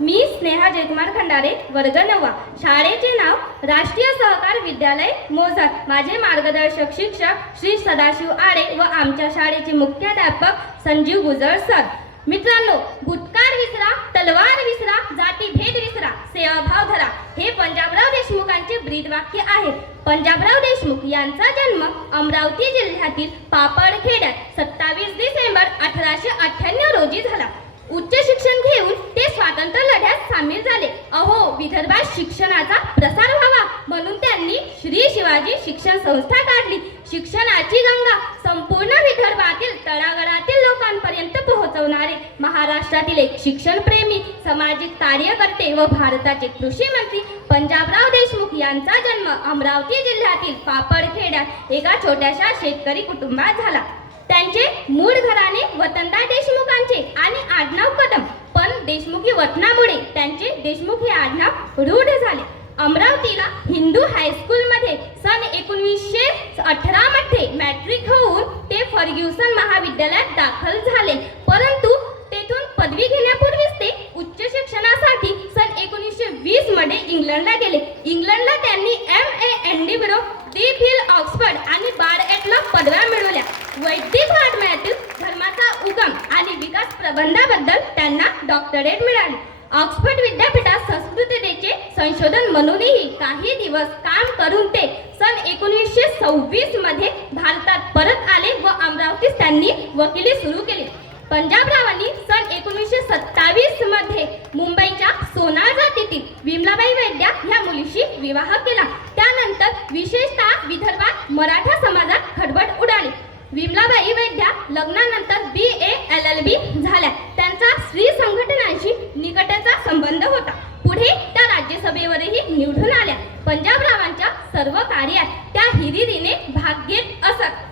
मी स्नेहा जयकुमार खंडारे वर्ग नववा. शाळेचे नाव राष्ट्रीय सहकार विद्यालय मोजात माझे मार्गदर्शक शिक्षक श्री सदाशिव आडे व आमच्या शाळेचे मुख्याध्यापक संजीव गुजर सर. मित्रांनो गुटकार विसरा तलवार विसरा जाती भेद विसरा सेवाभाव धरा. हे पंजाबराव देशमुखांचे ब्रीद वाक्य आहे. पंजाबराव देशमुख यांचा जन्म अमरावती जिल्ह्यातील पापडखेड्यात सत्तावीस डिसेंबर अठराशे अठ्ठ्याण्णव रोजी झाला. उच्च शिक्षण स्वातंत्र्य लढ्यात सामील झाले. अहो विदर्भात शिक्षणाचा प्रसार व्हावा म्हणून त्यांनी श्री शिवाजी शिक्षण संस्था काढली. शिक्षणाची गंगा संपूर्ण विदर्भातील तळागळातील लोकांपर्यंत पोहोचवणारे महाराष्ट्रातील एक शिक्षणप्रेमी सामाजिक कार्यकर्ते व भारताचे कृषी मंत्री पंजाबराव देशमुख यांचा जन्म अमरावती जिल्ह्यातील पापडखेड्यात एका छोट्याशा शेतकरी कुटुंबात झाला. त्यांचे मूळ घराणे वतनदार देशमुखांचे आणि आडनाव कदम. पण देशमुखी वतनामुळे त्यांचे देशमुख हे आडनाव रूढ झाले. अमरावतीला हिंदू हायस्कूलमध्ये सन एकोणीसशे अठरामध्ये मॅट्रिक होऊन ते फर्ग्युसन महाविद्यालयात दाखल झाले. परंतु तेथून पदवी घेण्यापूर्वीच ते उच्च शिक्षणासाठी सन एकोणीसशे वीसमध्ये इंग्लंडला गेले. इंग्लंडला त्यांनी एम ए एन डी बिरो डी फिल ऑक्सफर्ड आणि बार एटला पदव्या मिळवल्या. वैदिक वाङ्मयातील धर्माचा उगम आणि विकास प्रबंधाबद्दल त्यांना डॉक्टरेट मिळाली. ऑक्सफर्ड विद्यापीठात संस्कृततेचे संशोधन म्हणूनही काही दिवस काम करून ते सन एकोणीसशे सव्वीसमध्ये भारतात परत आले व अमरावतीत त्यांनी वकिली सुरू केली. पंजाबरावांनी सन एकोणीसशे सत्तावीसमध्ये मुंबईच्या सोनार जातीतील विमलाबाई वैद्या ह्या मुलीशी विवाह केला. त्यानंतर विशेषतः विदर्भात मराठा समाजात खडबड उडाली. विमलाबाई वैद्या लग्नानंतर बी ए एल एल बी झाल्या. त्यांचा स्त्री संघटनांशी निकटचा संबंध होता. पुढे त्या राज्यसभेवरही निवडून आल्या. पंजाबरावांच्या सर्व कार्यात त्या हिरिरीने भाग घेत असत.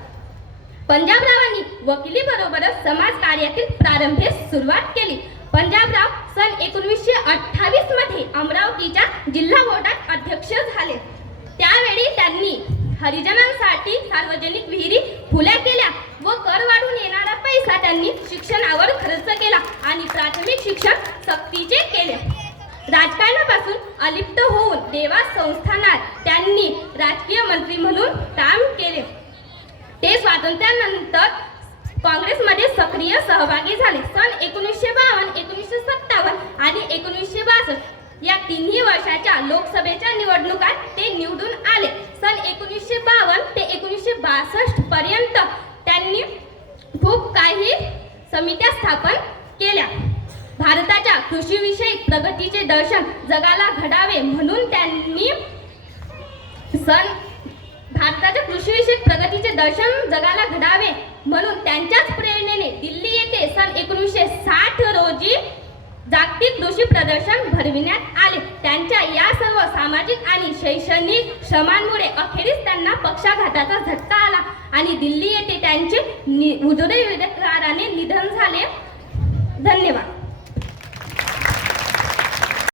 पंजाबरावांनी वकिलीबरोबरच समाज कार्यातील प्रारंभीस सुरुवात केली. पंजाबराव सन एकोणीसशे अठ्ठावीसमध्ये अमरावतीच्या जिल्हा बोर्डात अध्यक्ष हरिजनांसाठी सार्वजनिक विहिरी खुल्या केल्या. व कर वाढून येणारा पैसा त्यांनी शिक्षणावर खर्च केला आणि प्राथमिक शिक्षण सक्तीचे केले. राजकारणापासून अलिप्त होऊन देवा संस्थानात त्यांनी राजकीय मंत्री म्हणून काम केले. ते स्वातंत्र्यानंतर काँग्रेसमध्ये सक्रिय सहभागी झाले. सन एकोणीसशे बावन्न एकोणीसशे सत्तावन्न आणि एकोणीसशे बासष्ट या तिन्ही वर्षाच्या लोकसभेच्या निवडणुकात ते निवडून आले सन एकोणीसशे बावन्न ते एकोणीसशे बासष्ट पर्यंत त्यांनी खूप काही समित्या स्थापन केल्या. भारताच्या कृषीविषयक प्रगतीचे दर्शन जगाला घडावे म्हणून त्यांनी सन भारताच्या कृषीविषयक प्रगतीचे दर्शन जगाला घडावे म्हणून त्यांच्याच प्रेरणेने दिल्ली येथे सन एकोणीसशे साठ रोजी जागतिक कृषी प्रदर्शन भरविण्यात आले. त्यांच्या या सर्व सामाजिक आणि शैक्षणिक श्रमांमुळे अखेरीस त्यांना पक्षाघाताचा झटका आला. आणि दिल्ली येथे त्यांचे नि हृदयविकाराने निधन झाले. धन्यवाद.